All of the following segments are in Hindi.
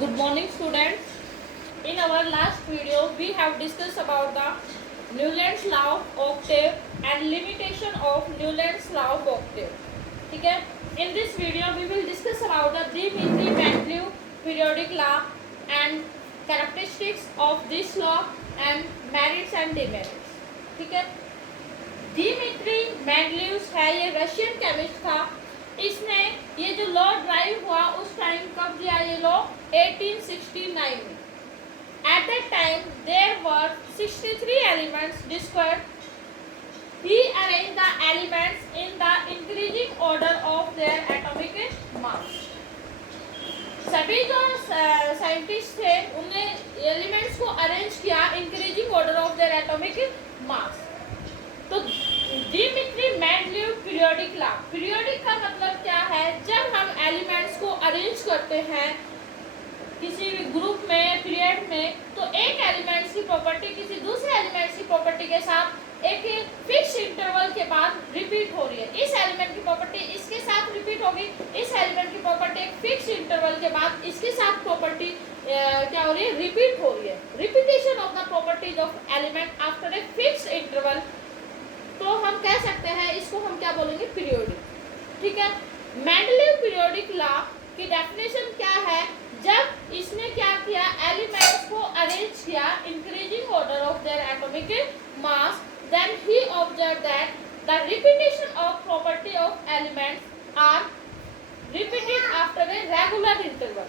Good morning, students. In our last video, we have discussed about the Newland's law of octave and limitation of Newland's law of octave. ठीक है? In this video, we will discuss about the Dmitri-Mendeleev periodic law and characteristics of this law and merits and demerits. ठीक है? Dmitri Mendeleev है ये रशियन केमिस्ट था. इसने ये जो लॉ ड्राइव हुआ उस टाइम कब दिया ये लॉ 1869 में. At that time there were 63 elements discovered. He arrange the elements in the increasing order of their atomic mass. सभी जो साइंटिस्ट थे उन्होंने एलिमेंट्स को अरेंज किया increasing order of their atomic mass. तो Dmitri Mendeleev periodic law. Periodic का मतलब क्या है? जब हम एलिमेंट्स को अरेंज करते हैं किसी भी ग्रुप में पीरियड में, तो एक एलिमेंट्स की प्रॉपर्टी किसी दूसरे एलिमेंट्स की प्रॉपर्टी के साथ एक फिक्स इंटरवल के बाद रिपीट हो रही है. इस एलिमेंट की प्रॉपर्टी इसके साथ रिपीट होगी, इस एलिमेंट की प्रॉपर्टी एक फिक्स इंटरवल के बाद इसके साथ प्रॉपर्टी क्या हो रही है? रिपीट हो रही है. Repetition of the properties of element after a fix interval. तो हम कह सकते हैं इसको हम क्या बोलेंगे? पीरियोडिक. ठीक है. मेंडलीव पीरियोडिक लॉ की डेफिनेशन क्या है? जब इसने क्या किया, एलिमेंट्स को अरेंज किया increasing order of their atomic mass, then he observe that the repetition of property of elements are repeated after a regular interval.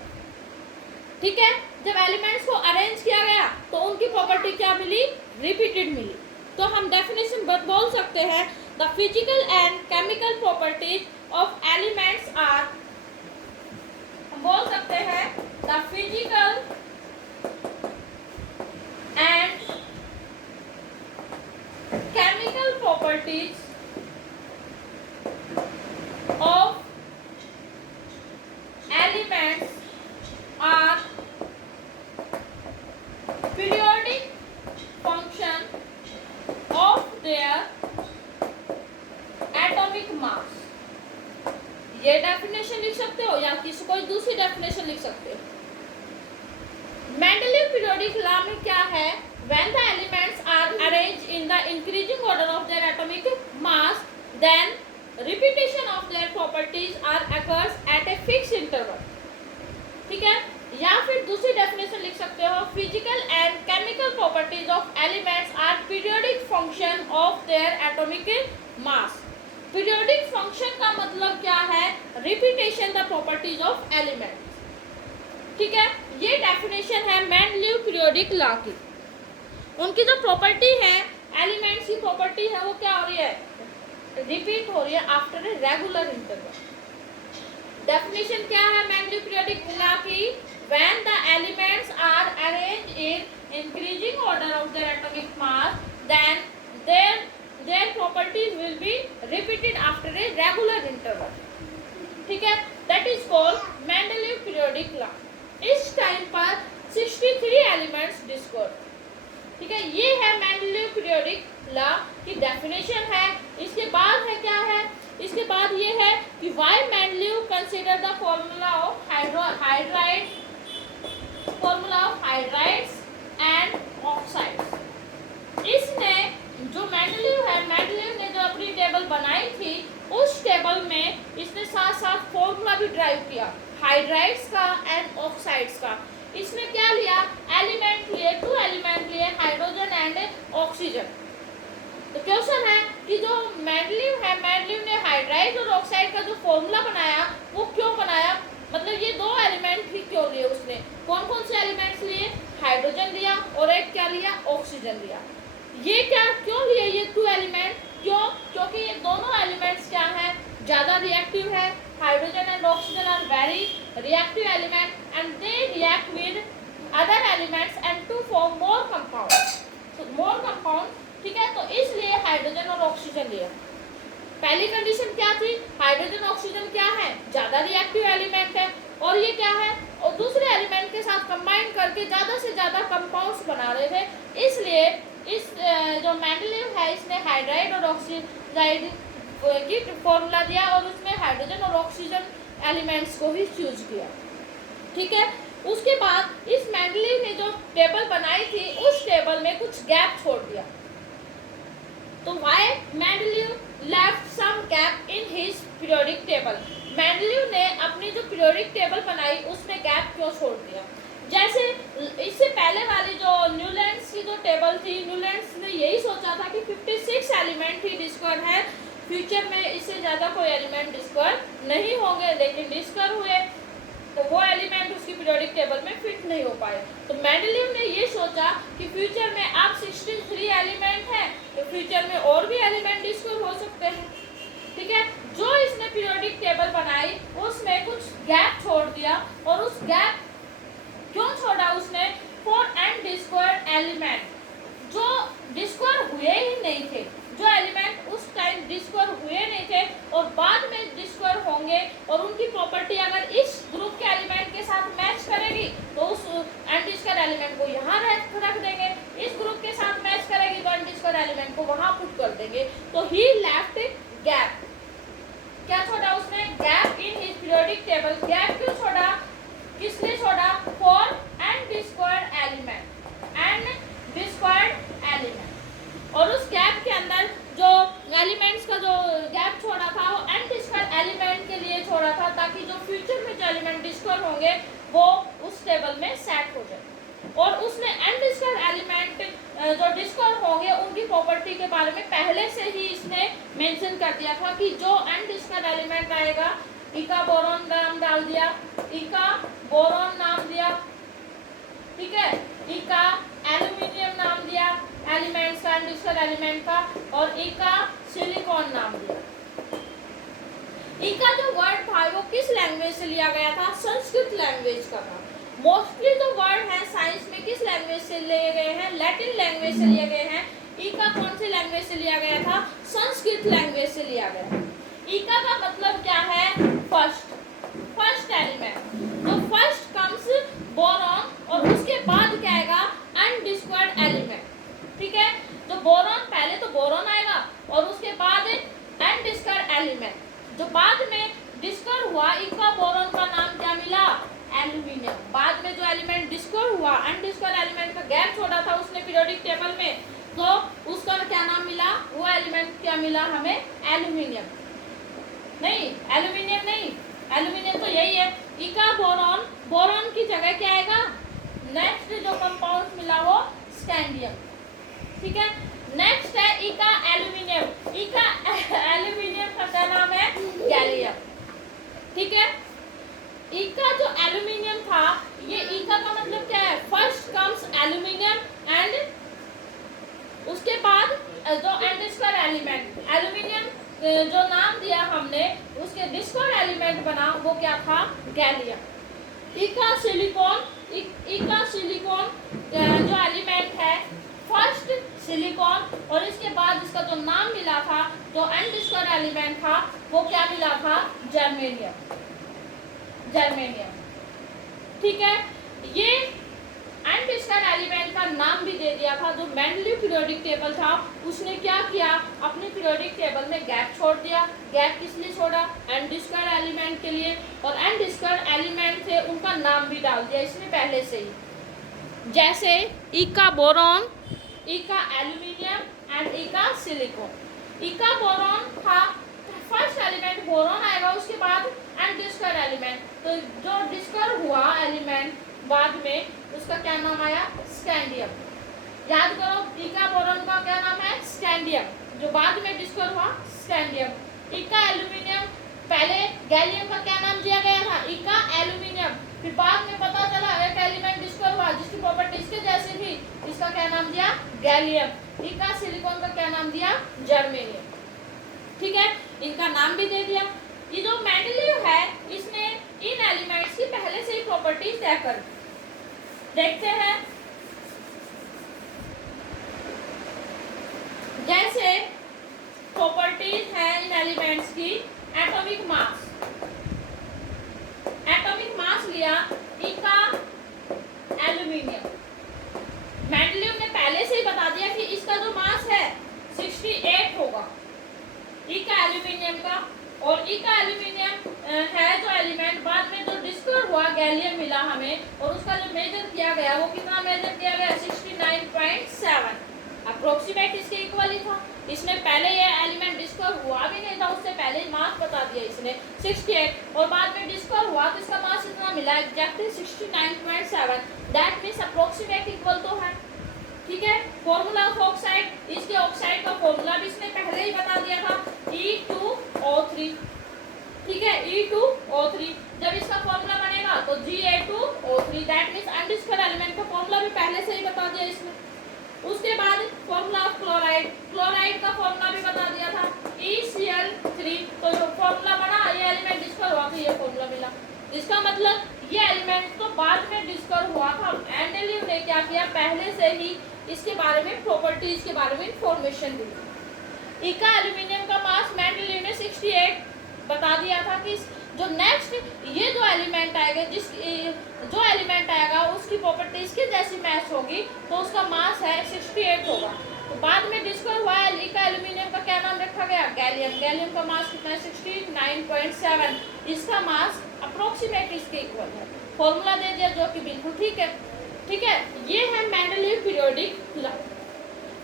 ठीक है. जब एलिमेंट्स को अरेंज किया गया तो उनकी प्रॉपर्टी क्या मिली? रिपीटेड मिली. तो हम डेफिनेशन बोल सकते हैं the physical and chemical properties of elements are. हम बोल सकते हैं the physical and chemical properties of elements are periodic function of their atomic mass. ये डेफिनेशन लिख सकते हो या किसी कोई दूसरी डेफिनेशन लिख सकते हो. मेंडलीव पीरियोडिक लॉ में क्या है? when the elements are arranged in the increasing order of their atomic mass, then repetition of their properties are occurs at a fixed interval. ठीक है. या फिर दूसरी डेफिनेशन लिख सकते हो physical and chemical properties of elements are periodic function of their atomic mass. Periodic function का मतलब क्या है? Repetition the properties of elements. ठीक है. ये डेफिनेशन है मेंडलीव पीरियोडिक लॉ की. उनकी जो प्रॉपर्टी है एलिमेंट्स की प्रॉपर्टी है वो क्या हो रही है? रिपीट हो रही है after a regular interval. Definition क्या है मेंडलीव पीरियोडिक लॉ की? when the elements are arranged in increasing order of their atomic mass, then their properties will be repeated after a regular interval. ठीक है. that is called Mendeleev periodic law. इस टाइम पर 63 एलिमेंट्स डिस्कवर्ड. ठीक है. ये है मेंडलीव पीरियोडिक लॉ की डेफिनेशन है. इसके बाद है क्या है? इसके बाद ये है कि why Mendeleev consider the formula of hydrides and oxides. इसने जो मेंडलीव ने जो अपनी टेबल बनाई थी उस टेबल में इसने साथ साथ फॉर्मूला भी ड्राइव किया हाइड्राइड्स का एंड ऑक्साइड्स का. इसने क्या लिया? एलिमेंट लिए, 2 एलिमेंट लिए, हाइड्रोजन एंड ऑक्सीजन. तो क्वेश्चन है कि जो मेंडलीव ने हाइड्राइड और ऑक्साइड का जो फॉर्मूला बनाया वो क्यों बनाया? मतलब ये 2 एलिमेंट ही क्यों लिए उसने? कौन कौन से एलिमेंट्स लिए? हाइड्रोजन लिया और एक क्या लिया? ऑक्सीजन लिया. ये क्या क्यों लिए ये 2 एलिमेंट? क्यों? क्योंकि ये दोनों एलिमेंट्स क्या हैं? ज़्यादा रिएक्टिव है. Hydrogen and oxygen are very reactive element and they react with other elements and to form more compound. ठीक है. तो इसलिए हाइड्रोजन और ऑक्सीजन लिया. पहली कंडीशन क्या थी? हाइड्रोजन ऑक्सीजन क्या है? ज़्यादा रिएक्टिव एलिमेंट है और ये क्या है? और दूसरे एलिमेंट के साथ कंबाइन करके ज़्यादा से ज़्यादा कंपाउंड्स बना रहे थे. इसलिए इस जो मेंडलीव है इसने हाइड्राइड और ऑक्सीडाइड की फॉर्मूला दिया और उसमें हाइड्रोजन और ऑक्सीजन एलिमेंट्स को ही चूज किया. ठीक है. उसके बाद इस मेंडलीव ने जो टेबल बनाई थी उस टेबल में कुछ गैप छोड़ दिया। तो why Mendeleev left some gap in his periodic table, Mendeleev ने अपनी जो पीरियोडिक टेबल बनाई उसमें गैप क्यों छोड़ दिया? जैसे इससे पहले वाली जो न्यूलैंड्स की जो टेबल थी, न्यूलैंड्स ने यही सोचा था कि 56 एलिमेंट ही डिस्कवर है, फ्यूचर में इससे ज़्यादा कोई एलिमेंट डिस्कवर नहीं होंगे, लेकिन डिस्कवर हुए तो वो एलिमेंट उसकी पीरियोडिक टेबल में फिट नहीं हो पाए। तो मेंडलीव ने ये सोचा कि फ्यूचर में अब 63 एलिमेंट है तो फ्यूचर में और भी एलिमेंट डिस्कवर हो सकते हैं। ठीक है, जो इसने पीरियोडिक टेबल बनाई उसमें कुछ गैप छोड़ दिया, और उस गैप क्यों छोड़ा उसने? फॉर अनडिस्कवर्ड एलिमेंट जो डिस्कवर हुए ही नहीं थे, जो एलिमेंट उस टाइम डिस्कवर हुए नहीं थे और बाद में डिस्कवर होंगे, और उनकी प्रॉपर्टी अगर इस ग्रुप के एलिमेंट के साथ मैच करेगी तो उस अनडिस्कवर्ड एलिमेंट को यहाँ रख देंगे, इस ग्रुप के साथ मैच करेगी तो अनडिस्कवर्ड एलिमेंट को वहाँ पुट कर देंगे। तो ही लेफ्ट गैप, क्या छोड़ा उसने? Gap in his periodic table. Gap क्यों छोड़ा? किसने छोड़ा? For undiscovered element, undiscovered element. और उस गैप के अंदर जो एलिमेंट्स का जो गैप छोड़ा था वो अनडिस्कवर्ड एलिमेंट के लिए छोड़ा था, ताकि जो फ्यूचर में जो एलिमेंट डिस्कवर होंगे वो उस टेबल में सेट हो जाए। और उसने अनडिस्कवर्ड एलिमेंट जो डिस्कवर होंगे उनकी प्रॉपर्टी के बारे में पहले से ही इसने मेंशन कर दिया था कि जो अनडिस्कवर्ड एलिमेंट आएगा, इका बोरॉन नाम डाल दिया, इका बोरॉन नाम दिया, ठीक है, इका एल्यूमिनियम नाम दिया एलिमेंट्स का, अनडिस्कवर्ड एलिमेंट का, और इका सिलिकॉन नाम दिया। इका जो वर्ड था वो किस लैंग्वेज से लिया गया था? संस्कृत लैंग्वेज का था। मोस्टली जो वर्ड है साइंस में किस लैंग्वेज से लिए गए हैं? लैटिन लैंग्वेज से लिए गए हैं। इका कौन सी लैंग्वेज से लिया गया था? संस्कृत लैंग्वेज से लिया गया। इका का मतलब क्या है? First, first element. तो फर्स्ट कम्स बोरॉन, और उसके बाद क्या आएगा? Undiscovered element. ठीक है, तो बोरॉन, पहले तो बोरॉन आएगा और उसके बाद अनडिस्कवर्ड एलिमेंट। जो बाद में डिस्कवर हुआ, इका बोरॉन का नाम क्या मिला? एल्यूमिनियम। बाद में जो एलिमेंट डिस्कवर हुआ, अनडिस्कवर्ड एलिमेंट का गैप छोड़ा था उसने पीरियोडिक टेबल में, तो उसका क्या नाम मिला? वो एलिमेंट क्या मिला हमें? एल्यूमिनियम। नहीं, एल्यूमिनियम नहीं, एल्यूमिनियम तो यही है। इका बोरॉन, बोरॉन की जगह क्या आएगा? नेक्स्ट जो कंपाउंड मिला वो स्कैंडियम। ठीक है, नेक्स्ट है इका एल्यूमिनियम। इका एल्यूमिनियम का क्या नाम है? गैलियम। ठीक है, इका जो एल्यूमिनियम था, ये इका का मतलब क्या है? फर्स्ट कम्स एल्यूमिनियम एंड उसके बाद जो अनडिस्कवर्ड एलिमेंट, एल्यूमिनियम जो नाम दिया हमने, उसके डिस्कवर्ड एलिमेंट बना वो क्या था? गैलियम। इका सिलिकॉन, इका सिलिकॉन जो एलिमेंट है, फर्स्ट सिलिकॉन, और इसके बाद इसका जो नाम मिला था, जो अनडिस्कवर्ड एलिमेंट था, वो क्या मिला था? Germanium, germanium. ठीक है, ये अनडिस्कवर्ड एलिमेंट का नाम भी दे दिया था। जो मेंडलीव पीरियोडिक टेबल था उसने क्या किया? अपने पीरियोडिक टेबल में गैप छोड़ दिया। गैप किस लिए छोड़ा? अनडिस्कवर्ड एलिमेंट के लिए, और अनडिस्कवर्ड एलिमेंट थे उनका नाम भी डाल दिया इसने पहले से ही, जैसे इका बोरॉन, इका एल्यूमिनियम एंड इका सिलिकॉन। इका बोरॉन था, फर्स्ट एलिमेंट बोरॉन आएगा, उसके बाद अनडिस्कवर्ड एलिमेंट। तो जो डिस्कवर हुआ एलिमेंट बाद में, उसका क्या नाम आया? स्कैंडियम। याद करो, इका बोरॉन का क्या नाम है? स्कैंडियम। जो बाद में डिस्कवर हुआ, स्कैंडियम। इका एल्यूमिनियम, पहले गैलियम का क्या नाम दिया गया था? इका एल्यूमिनियम। फिर बाद में पता चला एक एलिमेंट डिस्कवर हुआ जिसकी प्रॉपर्टी इसके जैसी थी, इसका क्या नाम दिया? गैलियम। इका सिलिकॉन का क्या नाम दिया? जर्मेनियम। ठीक है, इनका नाम भी दे दिया। ये जो मेंडलीव है, इसने इन एलिमेंट्स की पहले से ही प्रॉपर्टीज तय कर दी। देखते हैं, जैसे प्रॉपर्टीज है इन एलिमेंट्स की। एटॉमिक मास, एटॉमिक मास लिया इका एल्यूमिनियम। मेंडलीव ने पहले से ही बता दिया कि इसका जो मास है 68 होगा इका एल्यूमिनियम का, और इका एल्यूमिनियम है जो एलिमेंट, बाद में जो डिस्कवर हुआ गैलियम मिला हमें, और उसका जो मेजर किया गया वो कितना मेजर किया गया 69.7, अप्रोक्सीमेट इसके इक्वल ही था। इसमें पहले ये एलिमेंट डिस्कवर हुआ भी नहीं था, उससे पहले ही मास बता दिया इसने 68, और बाद में डिस्कवर हुआ तो इसका मास इतना मिला exactly 69.7, that means approximate equal तो है। ठीक है, फॉर्मूला ऑफ ऑक्साइड, इसके ऑक्साइड का फॉर्मूला भी इसने पहले ही बता दिया था E2O3। ठीक है, E2O3, जब इसका फॉर्मूला बनेगा तो Ga2O3, that means undiscovered element का फॉर्मूला भी पहले से ही बता दिया इसने। उसके बाद फॉर्मूला ऑफ क्लोराइड, क्लोराइड का फॉर्मूला भी बता दिया था ECl3, तो जो फॉर्मूला बना ये एलिमेंट डिस्कवर हुआ तो ये फॉर्मूला मिला। इसका मतलब ये एलिमेंट तो बाद में डिस्कवर हुआ था, एंडेलिव ने क्या किया पहले से ही इसके बारे में प्रॉपर्टीज के बारे में इंफॉर्मेशन दी। इका एल्यूमिनियम का मास मेंडेलीव ने 68 बता दिया था कि जो नेक्स्ट ये जो एलिमेंट आएगा, जो एलिमेंट आएगा उसकी प्रॉपर्टी इसके जैसी मैच होगी तो उसका मास है 68 होगा। तो बाद में डिस्कवर हुआ इका एल्यूमिनियम का क्या नाम रखा गया गैलियम, गैलियम का मास कितना है 69.7, इसका मास अप्रोक्सीमेट इसके इक्वल है। फॉर्मूला दे दिया जो कि बिल्कुल ठीक है। ठीक है, ये है Mendeleev periodic law.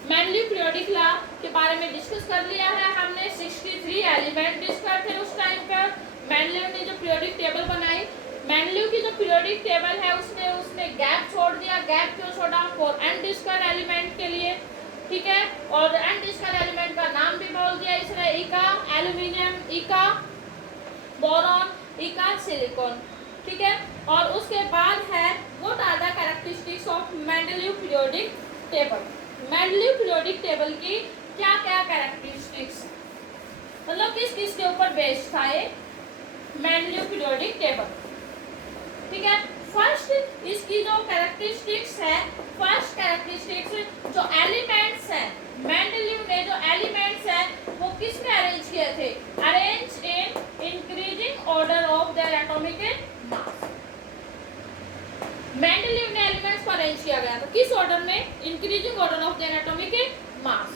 Mendeleev periodic law के बारे में डिस्कस कर लिया है हमने। 63 एलिमेंट डिस्कवर थे उस टाइम पर। मेंडेलीव ने जो पीरियोडिक टेबल बनाई, मेंडेलीव की जो पीरियोडिक टेबल है उसने गैप छोड़ दिया। गैप क्यों छोड़ा? फॉर अनडिस्कवर्ड एलिमेंट के लिए। ठीक है, और अनडिस्कवर्ड एलिमेंट का नाम भी बोल दिया इसने, इका एल्यूमिनियम, इका बोरॉन, इका सिलिकॉन। ठीक है, और उसके बाद है what are the characteristics of Mendeleev periodic table. Mendeleev periodic table की क्या क्या कैरेक्टरिस्टिक्स, मतलब किस किस के ऊपर बेस्ड था ये मेंडेलीव पीरियोडिक टेबल। ठीक है, फर्स्ट इसकी जो कैरेक्टरिस्टिक्स है, फर्स्ट कैरेक्टरिस्टिक्स जो एलिमेंट्स हैं, मेंडेलीव ने जो एलिमेंट्स हैं वो किस में अरेंज किए थे? Arrange in increasing order of their atomic mass. Mendeleev ने एलिमेंट्स को अरेंज किया गया था किस ऑर्डर में? Increasing order of their atomic mass.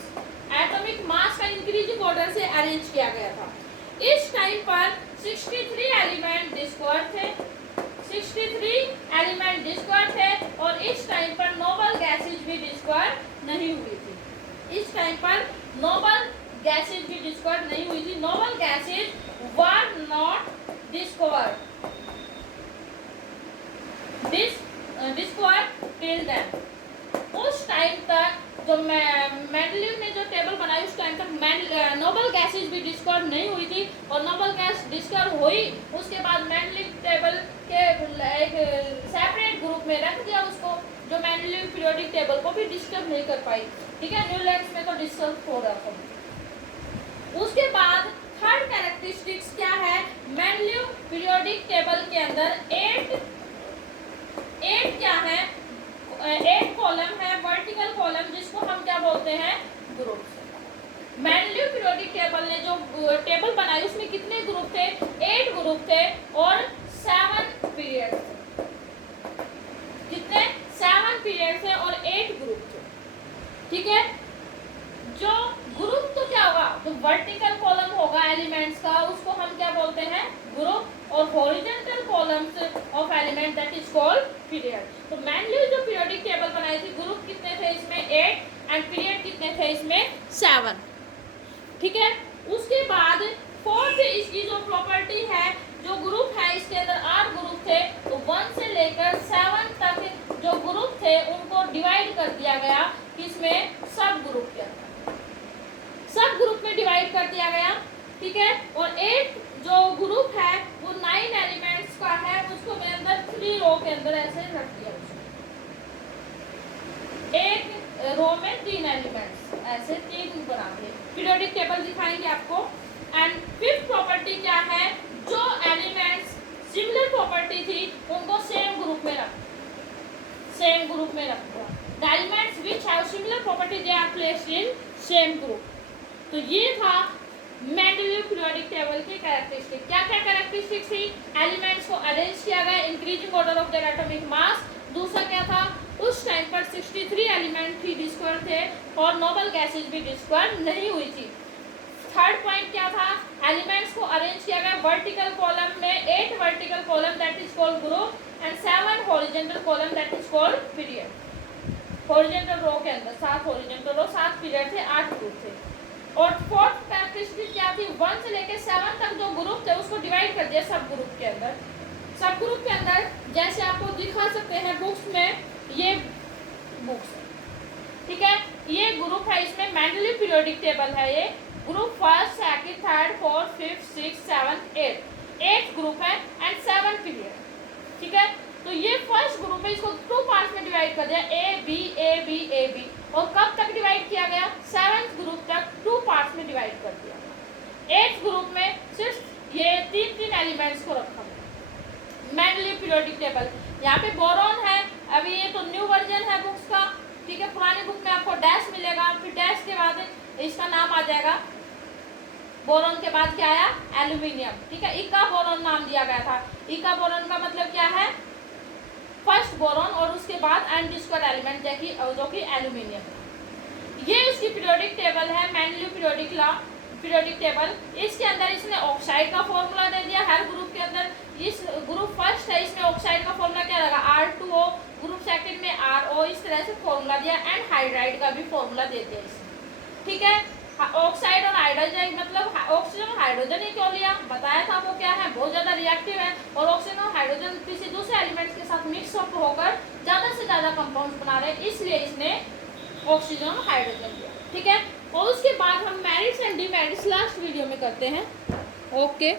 Atomic mass का इंक्रीजिंग ऑर्डर से अरेंज किया गया था। इस टाइम पर 63 एलिमेंट डिस्कवर थे, 63 एलिमेंट डिस्कवर थे, और इस टाइम पर नोबल गैसेज भी डिस्कवर नहीं हुई थी। इस टाइम पर नोबल गैसेज भी डिस्कवर नहीं हुई थी। Noble gases were not discovered till then. उस टाइम तक जो मेंडेलीव ने जो टेबल बनाई उस टाइम तक नोबल गैसेज भी डिस्कवर नहीं हुई थी, और नोबल गैस डिस्कवर हुई उसके बाद मेंडेलीव टेबल के एक सेपरेट ग्रुप में रख दिया उसको, जो मेंडेलीव पीरियोडिक टेबल को भी डिस्टर्ब नहीं कर पाई। ठीक है, न्यूलैंड्स में तो डिस्टर्ब हो रहा था। उसके बाद थर्ड कैरेक्टरिस्टिक्स क्या है? मेंडेलीव पीरियोडिक टेबल के अंदर 8 क्या है? 8 कॉलम है, वर्टिकल कॉलम, जिसको हम क्या बोलते हैं? ग्रुप। मेंडेलीव पीरियोडिक टेबल ने जो टेबल बनाई उसमें कितने ग्रुप थे? 8 ग्रुप थे और 7 पीरियड थे। कितने? 7 पीरियड थे और 8 ग्रुप थे। ठीक है, जो ग्रुप तो क्या होगा? जो वर्टिकल कॉलम होगा एलिमेंट्स का उसको हम क्या बोलते हैं? ग्रुप, और horizontal columns of element that is called period. तो मेंडेलीव जो पीरियोडिक टेबल बनाई थी, ग्रुप कितने थे इसमें? 8, एंड पीरियड कितने थे इसमें? 7। ठीक है, उसके बाद फोर्थ इसकी जो प्रॉपर्टी है, जो ग्रुप है इसके अंदर 8 ग्रुप थे, तो 1 से लेकर 7 तक जो ग्रुप थे उनको डिवाइड कर दिया गया किसमें? सब ग्रुप के अंदर, सब ग्रुप में डिवाइड कर दिया गया। ठीक है, और एक जो ग्रुप है वो 9 एलिमेंट्स का है, उसको मैं अंदर 3 रो के अंदर ऐसे रख दिया। एक रो में 3 एलिमेंट्स ऐसे 3 बना दिए। पीरियोडिक टेबल दिखाएंगे आपको। एंड फिफ्थ प्रॉपर्टी क्या है? जो एलिमेंट्स सिमिलर प्रॉपर्टी थी उनको सेम ग्रुप में रख दिया। The elements which have similar property they are placed in same group. तो ये था मेंडेलीव पीरियोडिक टेबल की कैरेक्टरिस्टिक। क्या क्या कैरेक्टरिस्टिक थी? एलिमेंट्स को अरेंज किया गया increasing order of their atomic mass. दूसरा क्या था? उस टाइम पर 63 एलिमेंट ही डिस्कवर थे और नोबल गैसेज भी डिस्कवर नहीं हुई थी। थर्ड पॉइंट क्या था, एलिमेंट्स को अरेंज किया गया वर्टिकल कॉलम में, 8 vertical column that is called group and 7 horizontal column that is called period. Horizontal row के अंदर 7 हॉरिजॉन्टल रो, 7 पीरियड थे, 8 ग्रुप थे। और फोर्थ कैरेक्टरिस्टिक क्या थी, 1 से लेकर 7 तक जो ग्रुप थे उसको डिवाइड कर दिया सब ग्रुप के अंदर। सब ग्रुप के अंदर जैसे आपको दिखा सकते हैं बुक्स में, ये बुक्स ठीक है, ये ग्रुप है, इसमें मेंडली पीरियोडिक टेबल है। ये group first, second, third, fourth, fifth, six, seventh, 8 group है एंड 7 पीरियड। ठीक है, तो ये फर्स्ट ग्रुप है, इसको 2 पार्ट्स में डिवाइड कर दिया, A B A B A B. और कब तक डिवाइड किया गया, 7th ग्रुप तक 2 पार्ट्स में डिवाइड कर दिया। 8th ग्रुप में सिर्फ ये 3 एलिमेंट्स को रखा गया। मेंडली पीरियोडिक टेबल, यहाँ पे बोरॉन है, अभी ये तो न्यू वर्जन है बुक्स का, ठीक है। पुरानी बुक में आपको डैश मिलेगा, फिर डैश के बाद इसका नाम आ जाएगा, बोरॉन के बाद क्या आया, एल्यूमिनियम, ठीक है। इका बोरॉन नाम दिया गया था। इका बोरॉन का मतलब क्या है, फर्स्ट बोरॉन, और उसके बाद एंटी-स्क्वायर एलिमेंट जो कि एल्यूमिनियम। ये इसकी पीरियोडिक टेबल है, मेंडली पीरियोडिक टेबल। इसके अंदर इसने ऑक्साइड का फॉर्मूला दे दिया हर ग्रुप के अंदर। इस ग्रुप फर्स्ट है, इसमें ऑक्साइड का फॉर्मूला क्या लगा, R2O, ग्रुप सेकंड में RO, इस तरह से फॉर्मूला दिया एंड हाइड्राइड का भी फॉर्मूला दे दिया इसमें, ठीक है। ऑक्साइड और हाइड्रोजन, मतलब ऑक्सीजन और हाइड्रोजन ही क्यों लिया, बताया था वो क्या है, बहुत ज़्यादा रिएक्टिव है, और ऑक्सीजन और हाइड्रोजन किसी दूसरे एलिमेंट्स के साथ मिक्स अप होकर ज़्यादा से ज़्यादा कंपाउंड्स बना रहे हैं, इसलिए इसने ऑक्सीजन और हाइड्रोजन लिया, ठीक है। और उसके बाद हम merits and demerits last video में करते हैं। ओके।